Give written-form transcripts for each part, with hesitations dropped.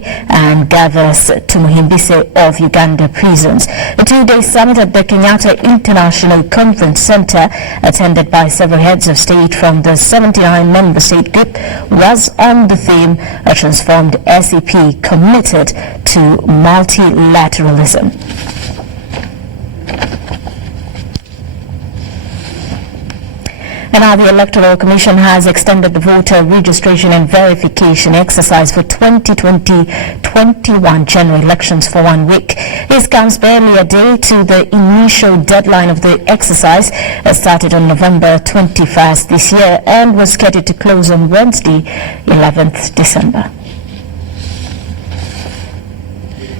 today and gathers to Muhimbise of Uganda prisons. A two-day summit at the Kenyatta International Conference Center, attended by several heads of state from the 79 member state group, was on the theme a transformed SEP committed to multilateralism. And now the Electoral Commission has extended the voter registration and verification exercise for 2020-21 general elections for 1 week. This comes barely a day to the initial deadline of the exercise that started on November 21st this year and was scheduled to close on Wednesday, 11th December.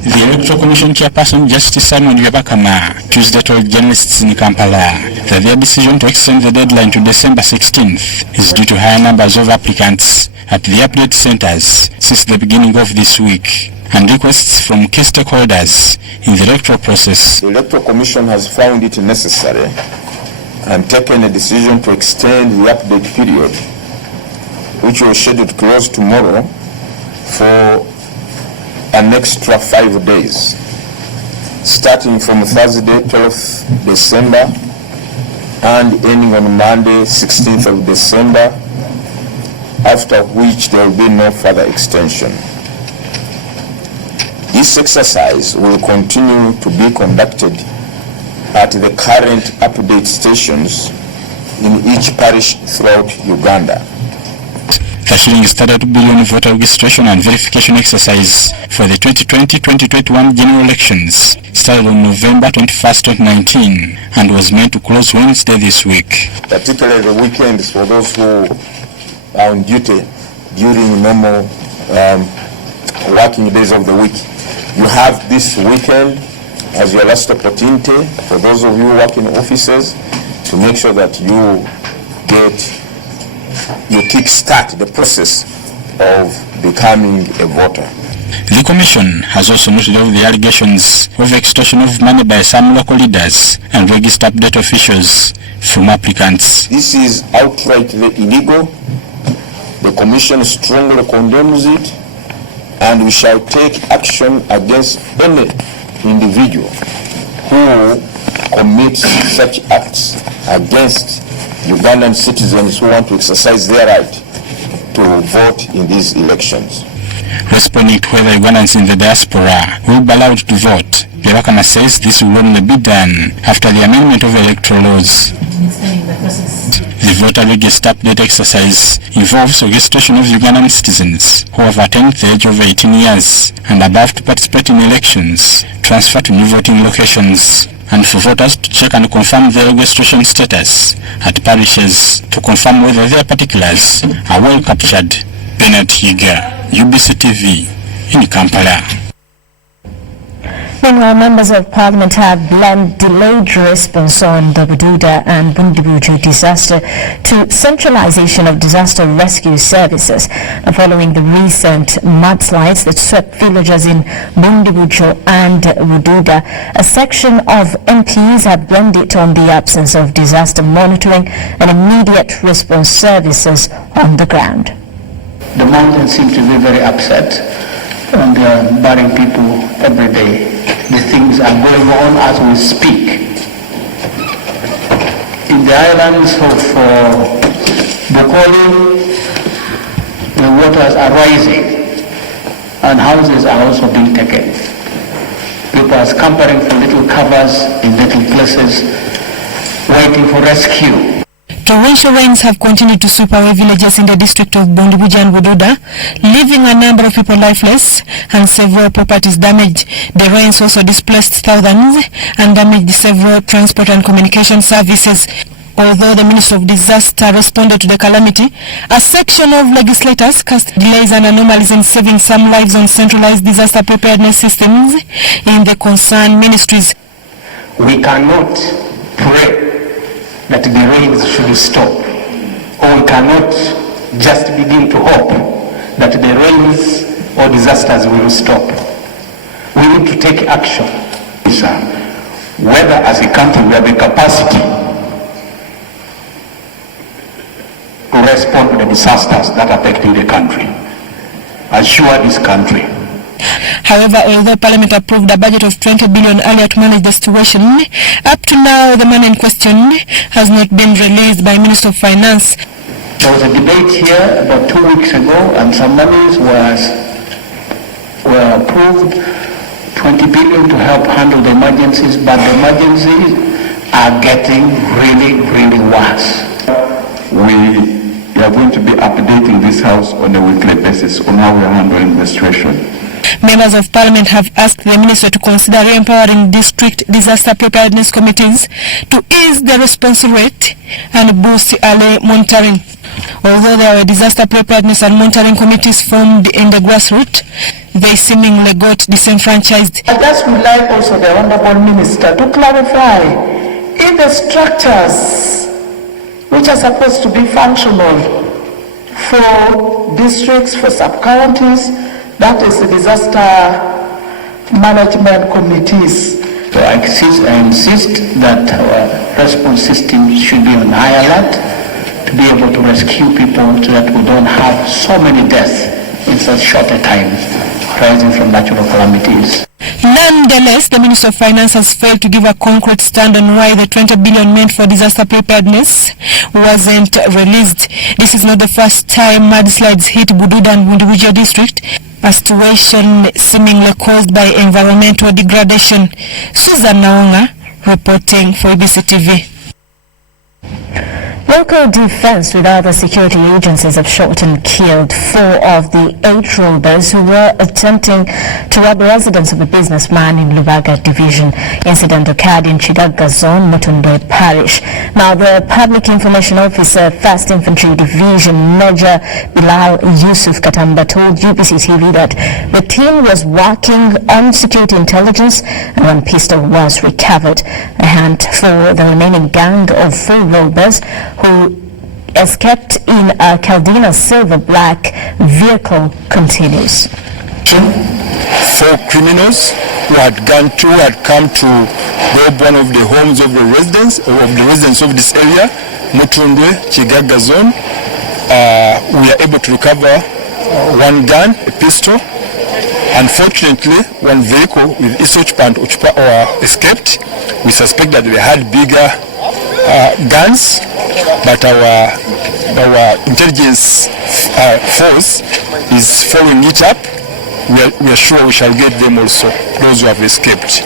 The Electoral Commission Chairperson Justice Simon Yabakama Tuesday told journalists in Kampala that their decision to extend the deadline to December 16th is due to higher numbers of applicants at the update centers since the beginning of this week and requests from key stakeholders in the electoral process. The Electoral Commission has found it necessary and taken a decision to extend the update period, which was scheduled to close tomorrow, for an extra 5 days, starting from Thursday 12th December and ending on Monday 16th of December, after which there will be no further extension. This exercise will continue to be conducted at the current update stations in each parish throughout Uganda. The Shillings 32 billion voter registration and verification exercise for the 2020-2021 general elections started on November 21st, 2019 and was meant to close Wednesday this week. Particularly the weekends for those who are on duty during normal working days of the week. You have this weekend as your last opportunity for those of you who work in offices to make sure that you kickstart the process of becoming a voter. The Commission has also noted of the allegations of extortion of money by some local leaders and register update officials from applicants. This is outrightly illegal. The Commission strongly condemns it, and we shall take action against any individual who commits such acts against Ugandan citizens who want to exercise their right to vote in these elections. Responding to whether Ugandans in the diaspora will be allowed to vote, Yabakama says this will only be done after the amendment of electoral laws. The voter register update exercise involves registration of Ugandan citizens who have attained the age of 18 years and above to participate in elections, transfer to new voting locations, and for voters to check and confirm their registration status at parishes to confirm whether their particulars are well captured. Bennett Higa, UBC TV in Kampala. Meanwhile, members of parliament have blamed delayed response on the Bududa and Bundibujo disaster to centralization of disaster rescue services following the recent mudslides that swept villages in Bundibujo and Bududa. A section of MPs have blamed it on the absence of disaster monitoring and immediate response services on the ground. The mountains seem to be very upset and they are burying people every day. The things are going on as we speak. In the islands of Bokoli, the waters are rising and houses are also being taken. People are scampering for little covers in little places, waiting for rescue. Torrential rains have continued to sweep away villages in the district of Bundibujo and Bududa, leaving a number of people lifeless and several properties damaged. The rains also displaced thousands and damaged several transport and communication services. Although the Ministry of Disaster responded to the calamity, a section of legislators cast delays and anomalies in saving some lives on centralized disaster preparedness systems in the concerned ministries. We cannot pray that the rains should stop, or we cannot just begin to hope that the rains or disasters will stop. We need to take action. Whether as a country we have the capacity to respond to the disasters that are affecting the country, assure this country However, although Parliament approved a budget of 20 billion earlier to manage the situation, up to now the money in question has not been released by Minister of Finance. There was a debate here about 2 weeks ago, and some monies were approved, 20 billion to help handle the emergencies, but the emergencies are getting really, really worse. We are going to be updating this House on a weekly basis on how we are handling the situation. Members of Parliament have asked the Minister to consider empowering district disaster preparedness committees to ease the response rate and boost early monitoring. Although there were disaster preparedness and monitoring committees formed in the grassroots, they seemingly got disenfranchised. I just would like also the Honourable Minister to clarify if the structures which are supposed to be functional for districts, for sub-counties, that is the disaster management committees. So I insist that our response system should be on high alert to be able to rescue people so that we don't have so many deaths in such short a time arising from natural calamities. Nonetheless, the Minister of Finance has failed to give a concrete stand on why the 20 billion meant for disaster preparedness wasn't released. This is not the first time mudslides hit Bududa and Bundibuja district, a situation seemingly caused by environmental degradation. Susan Naunga reporting for UBC TV. Local defense with other security agencies have shot and killed 4 of the 8 robbers who were attempting to rob the residence of a businessman in Lubaga Division. Incident occurred in Chigaga Zone, Mutunde Parish. Now, the Public Information Officer, 1st Infantry Division, Major Bilal Yusuf Katamba, told UBC TV that the team was working on security intelligence and one pistol was recovered. A hunt for the remaining gang of 4 robbers who escaped in a Caldina silver black vehicle continues. 4 criminals who had come to rob one of the homes of the residents of this area, Mutundwe, Chigaga Zone. We are able to recover 1 gun, a pistol. Unfortunately, 1 vehicle with Isoch Pant escaped. We suspect that they had bigger guns, but our intelligence force is following it up. We are sure we shall get them also, those who have escaped.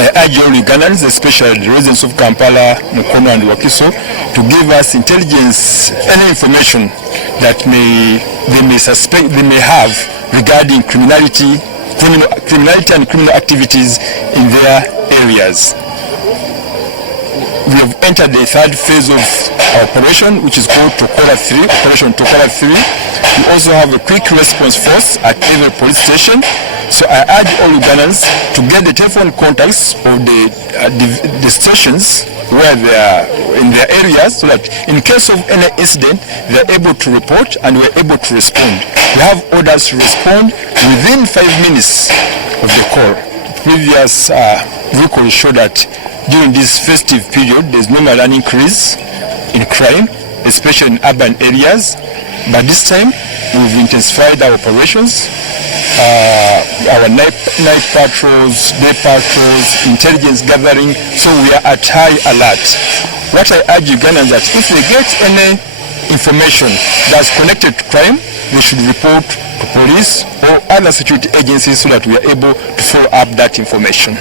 I urge all Ugandans, especially the residents of Kampala, Mukono and Wakiso, to give us intelligence, any information that they may have regarding criminality and criminal activities in their areas. We have entered the 3rd phase of our operation, which is called Operation Tokora 3. We also have a quick response force at every police station. So I urge all Ugandans to get the telephone contacts of the stations where they are in their areas, so that in case of any incident, they are able to report and we are able to respond. We have orders to respond within 5 minutes of the call. Previous records show that during this festive period, there's normally an increase in crime, especially in urban areas. But this time, we've intensified our operations, our night patrols, day patrols, intelligence gathering, so we are at high alert. What I urge Ugandans that if they get any information that's connected to crime, they should report to police or other security agencies so that we are able to follow up that information.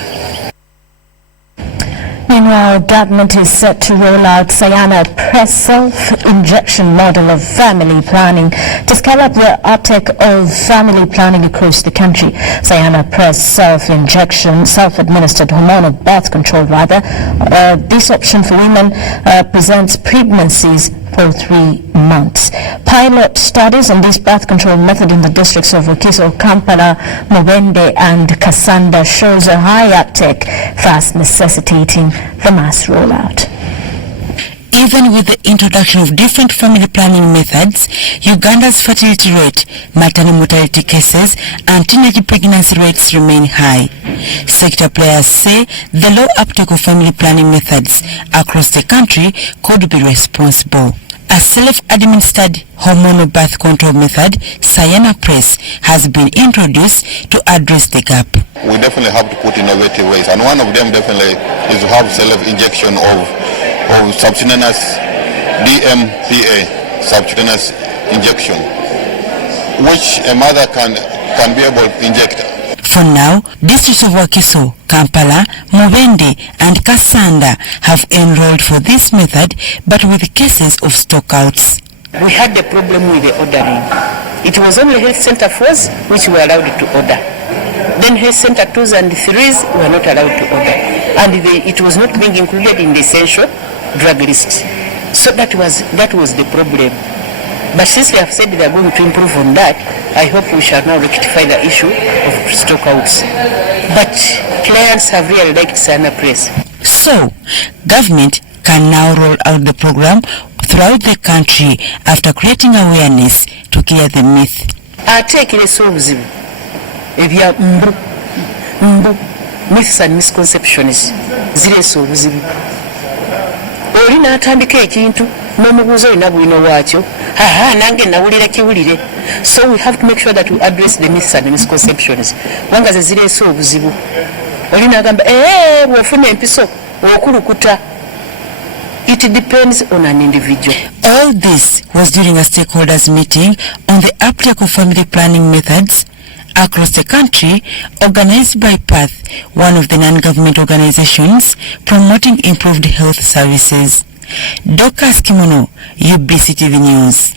Meanwhile, government is set to roll out Sayana Press self-injection model of family planning to scale up the uptake of family planning across the country. Sayana Press self-injection, self-administered hormonal birth control this option for women presents pregnancies for 3 months. Pilot studies on this birth control method in the districts of Wakiso, Kampala, Mubende and Kasanda shows a high uptake, fast necessitating the mass rollout. Even with the introduction of different family planning methods, Uganda's fertility rate, maternal mortality cases and teenage pregnancy rates remain high. Sector players say the low uptake of family planning methods across the country could be responsible. A self-administered hormonal birth control method, Sayana Press, has been introduced to address the gap. We definitely have to put innovative ways, and one of them definitely is to have self-injection of subcutaneous DMPA, subcutaneous injection, which a mother can be able to inject. For now, districts of Wakiso, Kampala, Mubende and Kasanda have enrolled for this method, but with cases of stockouts. We had a problem with the ordering. It was only health center 4s which were allowed to order. Then health center 2s and 3s were not allowed to order. And it was not being included in the essential drug list. So that was the problem. But since they have said they are going to improve on that, I hope we shall now rectify the issue of stockouts. But clients have really liked Sayana Press. So, government can now roll out the program throughout the country after creating awareness to clear the myth. Atekeresa obuzibu ebya myths and misconceptions zireesa obuzibu. Oli n'atandika ekintu n'omubuuza olina bwino waakyo, nange nawulira kiwulire. So we have to make sure that we address the myths and misconceptions. Wanga ze zireesa obuzibu. Oli n'agamba bw'ofuna empiso okulukuta. It depends on an individual. All this was during a stakeholders meeting on the uptake of family planning methods across the country, organized by PATH, one of the non-government organizations promoting improved health services. Dorcas Kimono, UBC TV News.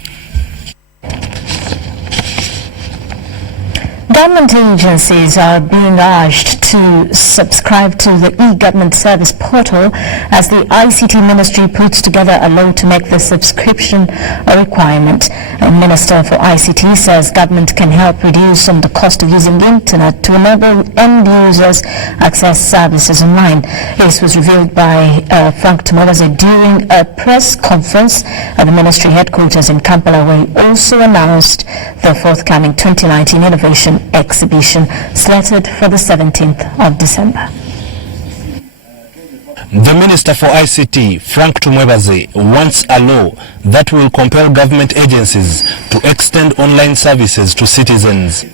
Government agencies are being urged to subscribe to the e-government service portal as the ICT ministry puts together a law to make the subscription a requirement. A minister for ICT says government can help reduce some of the cost of using the internet to enable end users access services online. This was revealed by Frank Tumobaze during a press conference at the ministry headquarters in Kampala, where he also announced the forthcoming 2019 Innovation Exhibition slated for the 17th of December. The Minister for ICT, Frank Tumwebaze, wants a law that will compel government agencies to extend online services to citizens.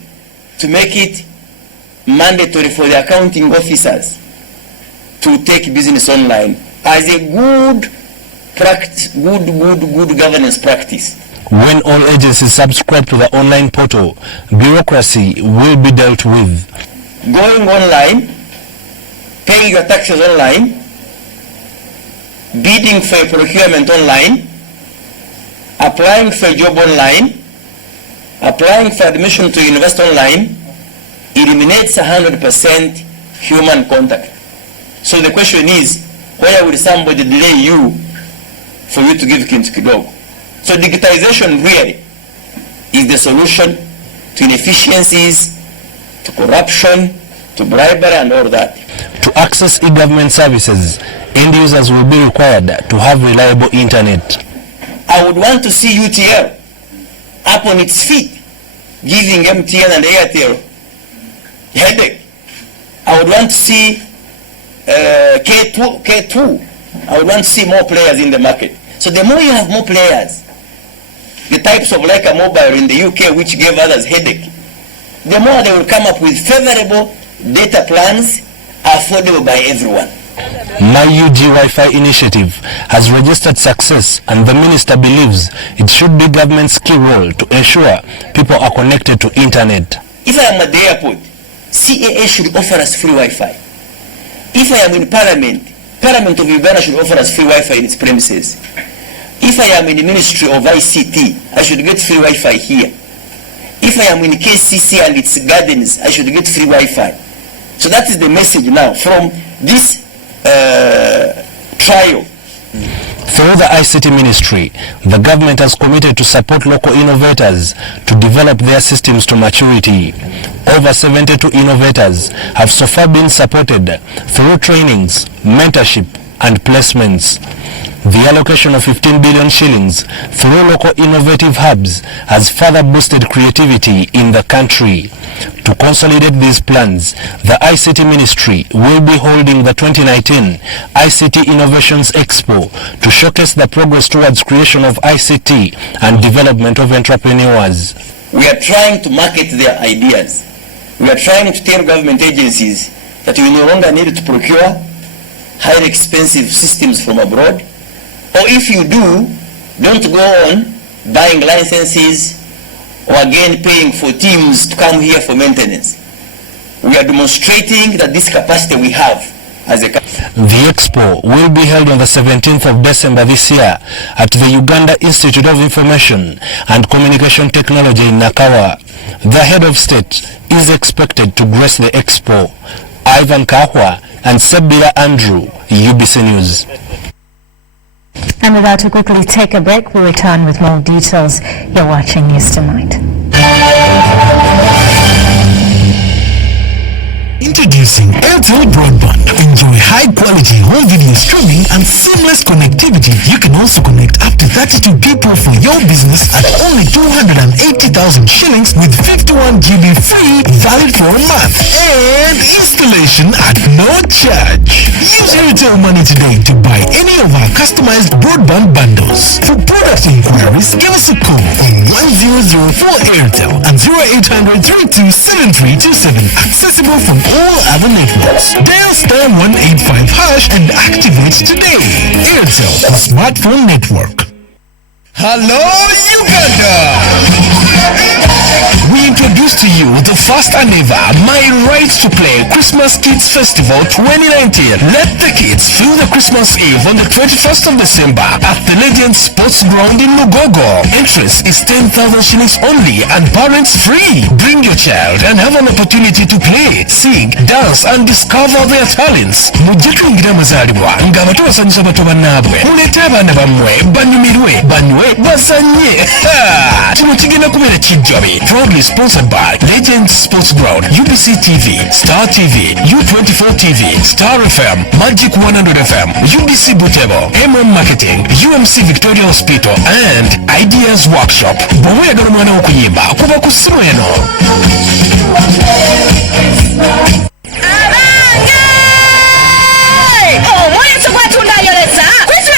To make it mandatory for the accounting officers to take business online as a good practice, good governance practice. When all agencies subscribe to the online portal, bureaucracy will be dealt with. Going online, paying your taxes online, bidding for a procurement online, applying for a job online, applying for admission to university online, eliminates 100% human contact. So the question is, where will somebody delay you for you to give kintu kidogo? So digitization really is the solution to inefficiencies, to corruption, to bribery and all that. To access e-government services, end users will be required to have reliable internet. I would want to see UTL up on its feet, giving MTN and Airtel headache. I would want to see K2. I would want to see more players in the market. So the more you have more players, the types of like a mobile in the UK which gave others headache, the more they will come up with favorable data plans affordable by everyone. My UG Wi-Fi initiative has registered success, and the minister believes it should be government's key role to ensure people are connected to internet. If I am at the airport, CAA should offer us free Wi-Fi. If I am in Parliament of Uganda should offer us free Wi-Fi in its premises. If I am in the Ministry of ICT, I should get free Wi-Fi here. If I am in KCC and its gardens, I should get free Wi-Fi. So that is the message now from this trial. Through the ICT ministry, the government has committed to support local innovators to develop their systems to maturity. Over 72 innovators have so far been supported through trainings, mentorship, and placements. The allocation of 15 billion shillings through local innovative hubs has further boosted creativity in the country. To consolidate these plans, the ICT Ministry will be holding the 2019 ICT Innovations Expo to showcase the progress towards creation of ICT and development of entrepreneurs. We are trying to market their ideas. We are trying to tell government agencies that we no longer need to procure highly expensive systems from abroad. Or if you do, don't go on buying licenses or again paying for teams to come here for maintenance. We are demonstrating that this capacity we have as a country. The expo will be held on the 17th of December this year at the Uganda Institute of Information and Communication Technology in Nakawa. The head of state is expected to grace the expo. Ivan Kahwa and Sebila Andrew, UBC News. And with that, to quickly take a break, we'll return with more details. You're watching News Tonight. Introducing Airtel Broadband. Enjoy high-quality home video streaming and seamless connectivity. You can also connect up to 32 people for your business at only 280,000 shillings with 51 GB free, valid for a month. And installation at no charge. Use Airtel Money today to buy any of our customized broadband bundles. For product inquiries, give us a call on 1004 Airtel and 0800 327327. Accessible from all other networks. Dial star 185 hash and activate today. Airtel, the smartphone network. Hello, Uganda! We introduce to you the first and ever My Right to Play Christmas Kids Festival 2019. Let the kids feel the Christmas Eve on the 21st of December at the Legend Sports Ground in Mugogo. Entrance is 10,000 shillings only and parents free. Bring your child and have an opportunity to play, sing, dance and discover their talents. Mujikuingira mazalibwa nga abato basanyusa bato bannaabwe. Mulete abaana bammwe banyumirwe banywe bazanye. Kino kigenda kubeera kijjabe. Proudly sponsored by Legend Sports Ground, UBC TV, Star TV, U24 TV, Star FM, Magic 100 FM, UBC Butebo, M1 Marketing, UMC Victoria Hospital and Ideas Workshop. Bwe yagala mwana okuyimba kuba ku ssimu eno. Omwezi gwatundayoleza kwezi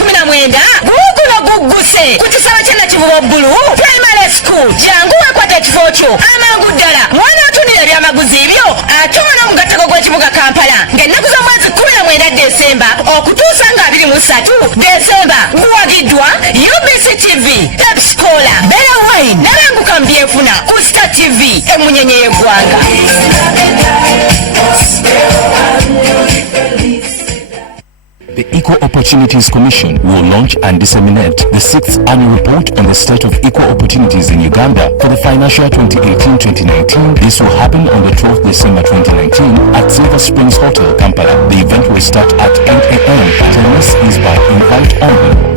2019 guguno gugguse ku kisaba ky'Nakivubo Bbulu Primary School. Jangu wekwata ekifo kyo amangu ddala. Mwana atundira ebyamaguzi ebyo atoona mu gattako gw'ekibuga Kampala ng'ennaku z'omwezi 19 Desemba okutuusa nga 23 Desemba guwagiddwa UBC TV, Epscola, Bella Wine n'abanguka mu byenfuna ku Star TV emunyenye y'eggwanga. The Equal Opportunities Commission will launch and disseminate the 6th annual report on the state of equal opportunities in Uganda for the financial 2018-2019. This will happen on the 12th December 2019 at Silver Springs Hotel, Kampala. The event will start at 8 a.m. Attendance is by invite only.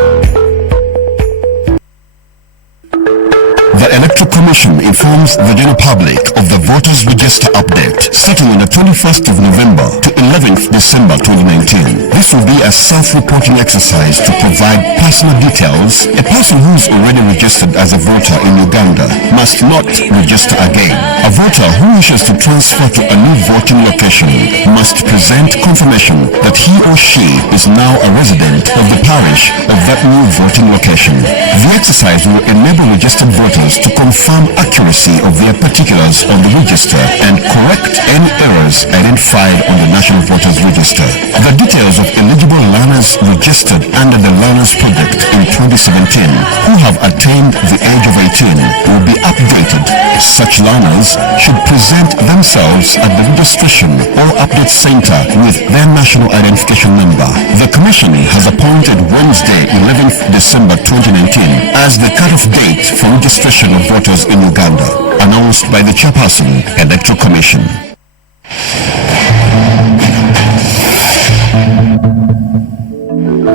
The Electoral Commission informs the general public of the Voters Register update starting on the 21st of November to 11th December 2019. This will be a self-reporting exercise to provide personal details. A person who is already registered as a voter in Uganda must not register again. A voter who wishes to transfer to a new voting location must present confirmation that he or she is now a resident of the parish of that new voting location. The exercise will enable registered voters to confirm accuracy of their particulars on the register and correct any errors identified on the National Voters Register. The details of eligible learners registered under the Learners Project in 2017 who have attained the age of 18 will be updated. Such learners should present themselves at the registration or update center with their national identification number. The Commission has appointed Wednesday, 11th December 2019 as the cut-off date for registration of voters in Uganda, announced by the Chairperson, Electoral Commission.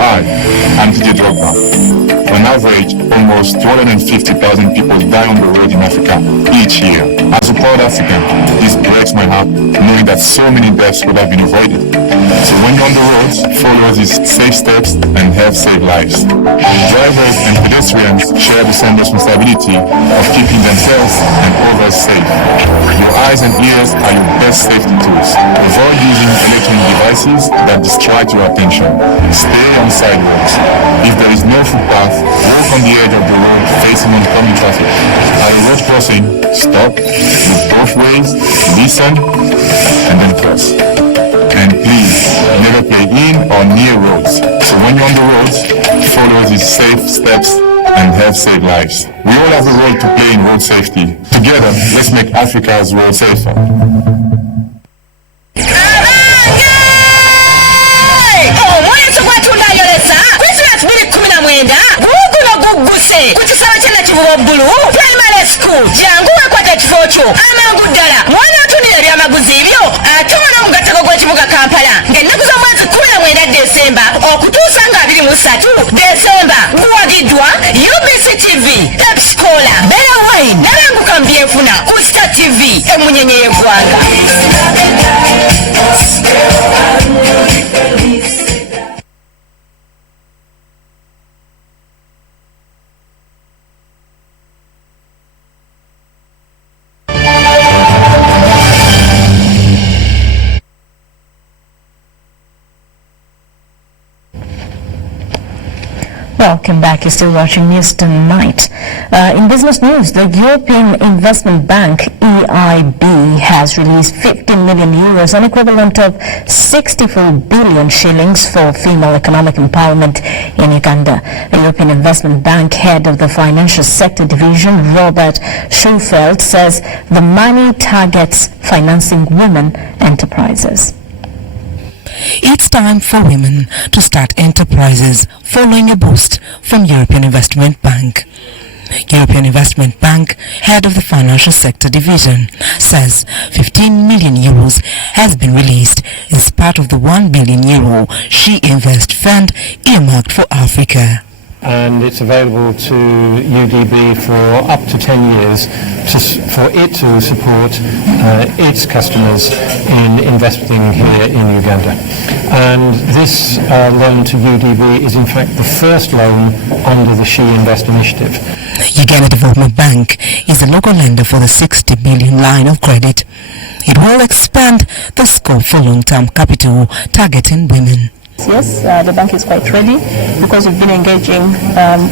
Hi, I'm TJ Drogba. On average, almost 250,000 people die on the road in Africa each year. As a proud African, it's great breaks my heart knowing that so many deaths could have been avoided. So when you're on the roads, follow these safe steps and help save lives. Drivers and pedestrians share the same responsibility of keeping themselves and others safe. Your eyes and ears are your best safety tools. Avoid using electronic devices that distract your attention. Stay on sidewalks. If there is no footpath, walk on the edge of the road facing oncoming traffic. At a road crossing, stop, look both ways, listen, and then cross. And please, never play in or near roads. So when you're on the roads, follow these safe steps and help save lives. We all have a role to play in road safety. Together, let's make Africa's road safer. Omweso gwatundayolesa Christmas 2019 guguno gugguse ku kisalo ky'Nakivubo Bbulu Primary School jangu wekwata ekifo kyo amangu ddala mwana atunira ebyamaguzi ebyo ate ono omugattako gw'ekibuga Kampala ng'ennaku z'omwezi 19 Desemba okutuusa nga 23 Desemba guwagiddwa UBC TV, Pepsi-Cola, Bella Wine n'abanguka mu byenfuna ku Star TV emunyenye y'eggwanga. Welcome back. You're still watching News Tonight. In business news, the European Investment Bank, EIB, has released 15 million euros, an equivalent of 64 billion shillings for female economic empowerment in Uganda. The European Investment Bank head of the Financial Sector Division, Robert Schufeld, says the money targets financing women enterprises. It's time for women to start enterprises following a boost from European Investment Bank. European Investment Bank, head of the Financial Sector Division, says 15 million euros has been released as part of the 1 billion euro She Invest Fund earmarked for Africa. And it's available to UDB for up to 10 years for it to support its customers in investing here in Uganda. And this loan to UDB is in fact the first loan under the She Invest initiative. Uganda Development Bank is the local lender for the 60 billion line of credit. It will expand the scope for long-term capital targeting women. Yes, the bank is quite ready because we've been engaging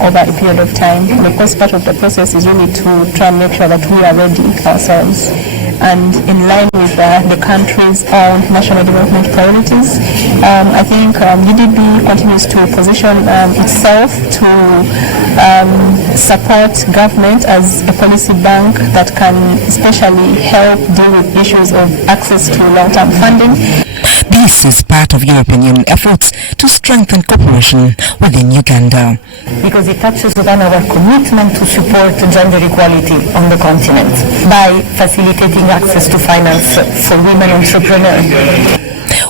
over a period of time. And of course, part of the process is really to try and make sure that we are ready ourselves and in line with the country's own national development priorities. I think UDB continues to position itself to support government as a policy bank that can especially help deal with issues of access to long-term funding. This is part of European Union efforts to strengthen cooperation within Uganda. Because it touches upon our commitment to support gender equality on the continent by facilitating access to finance for women entrepreneurs.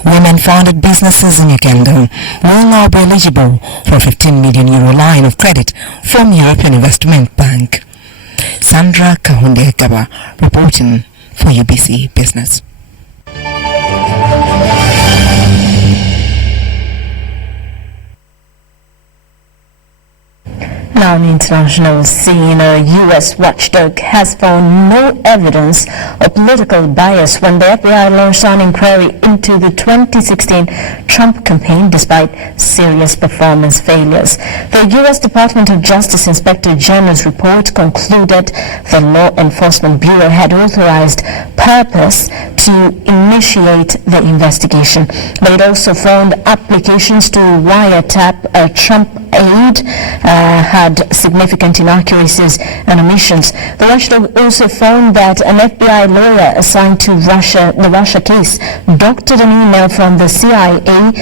Women-founded businesses in Uganda will now be eligible for a 15 million euro line of credit from European Investment Bank. Sandra Kahunde-Gaba reporting for UBC Business. Now on the international scene, a U.S. watchdog has found no evidence of political bias when the FBI launched an inquiry into the 2016 Trump campaign despite serious performance failures. The U.S. Department of Justice Inspector General's report concluded the Law Enforcement Bureau had authorized purpose to initiate the investigation. But it also found applications to wiretap a Trump aide had significant inaccuracies and omissions. The watchdog also found that an FBI lawyer assigned to the Russia case doctored an email from the CIA